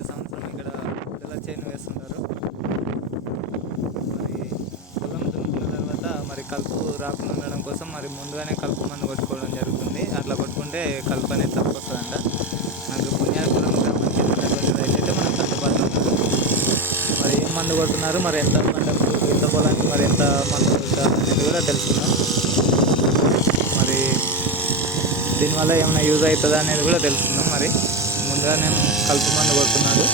ప్రతి సంవత్సరం ఇక్కడ తెల్ల చైన్ వేస్తుంటారు. మరి పొలం దున్నుకున్న తర్వాత మరి కలుపు రాకుండా ఉండడం కోసం మరి ముందుగానే కలుపు మందు కొట్టుకోవడం జరుగుతుంది. అట్లా కొట్టుకుంటే కలుపు అనేది తప్పొస్తుందంట. నాకు పుణ్యాపురం అయితే చెందినటువంటి రైతులైతే మనం కట్టుబాటు మరి ఏం మందు కొడుతున్నారు? మరి ఎంత పంటకు ఎంత పొలానికి మరి ఎంత మందు అనేది కూడా తెలుసుకున్నాం మరి దీనివల్ల ఏమైనా యూజ్ అవుతుందా అనేది కూడా తెలుసుకుందాం మరి. నేను కలుపు మందు కొడుతున్నాడు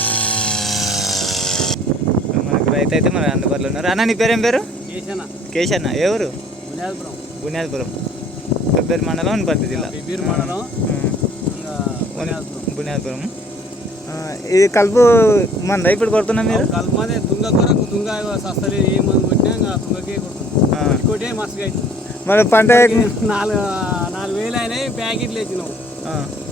మనకు రైతు అయితే మరి అందుబాటులో ఉన్నారు. అన్న నీ పేరేం పేరు? కేశన్న. ఎవరు బునియాదపురం పెబ్బేరు మండలం వనపర్తి జిల్లా. బునియాదపురం ఇది కలుపు మంద ఇప్పుడు కొడుతున్నా మీరు? కలుపుమనే తుంగ కొరకు తుంగ సస్తలే ఏ మందు కొట్టినా ఇంకా తుంగకే. కొట్టే మస్తుగా అవుతుంది మరి పంట నాలుగు నాలుగు వేలు అయినాయి ప్యాకెట్లు ఇంకా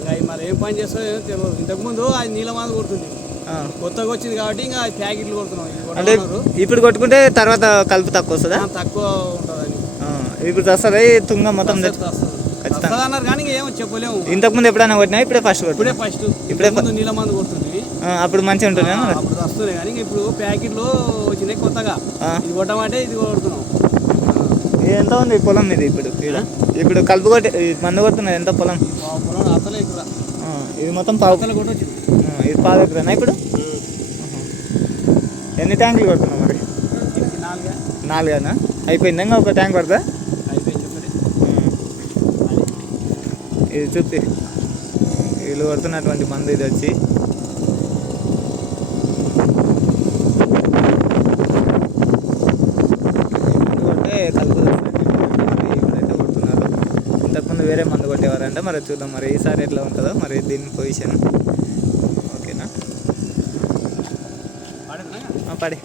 అవి మరి ఏం పని చేస్తావో ఏమో తెలియదు. ఇంతకుముందు అది నీళ్ళ మందు కొడుతుంది. ఆ. కొత్తగా వచ్చింది కాబట్టి ఇంకా అది ప్యాకెట్లు కొడుతున్నాం. ఇవి అంటే కొట్టమన్నారు. ఇప్పుడు కొట్టుకుంటే తర్వాత కలుపు తక్కువ వస్తుందా? ఆ, తక్కువ ఉంటుందని ఆ, ఇప్పుడు వస్తుంది తుంగ మొత్తం తెచ్చు- వస్తుంది ఖచ్చితంగా. అన్నారు కానీ ఏమో చెప్పలేము. ఇంతకుముందు ఎప్పుడైనా కొట్టినా? ఇప్పుడే ఫస్ట్ ఇప్పుడే కొట్టినా ఫస్ట్ ఇప్పుడే ఇప్పుడే ముందు నీళ్ళ మందు కొడుతుంది. ఆ, అప్పుడు మంచిగా ఉంటుంది? అప్పుడు వస్తున్నాయి కానీ ఇప్పుడు ప్యాకెట్లు వచ్చినాయి కొత్తగా. ఆ. ఇది కొట్టమంటే ఇది కొడుతున్నాం. ఎంత ఉంది పొలం ఇది ఇప్పుడు? ఇప్పుడు కలుపు కొట్టి మందు కొడుతున్నది ఎంత పొలం? ఇది మొత్తం పావు ఇది పావు ఎకరేనా ఇప్పుడు? ఎన్ని ట్యాంకులు కొడుతున్నావు మరి? నాలుగేనా? అయిపోయిందా ఇంకా ఒక ట్యాంక్ పడుతుందా అయిపోయింది చెప్పండి. ఇది చూపి. వీళ్ళు కొడుతున్నటువంటి మందు ఇది వచ్చి ఈ మందు కొడితే కలుపు వస్తుంది. మరి ఇప్పుడైతే కొడుతున్నారు ఇంతకుముందు వేరే మందు కొట్టేవారంటే. మరి చూద్దాం మరి ఈసారి ఎట్లా ఉంటుందో మరి దీని పొజిషన్. ఓకేనా? పడి.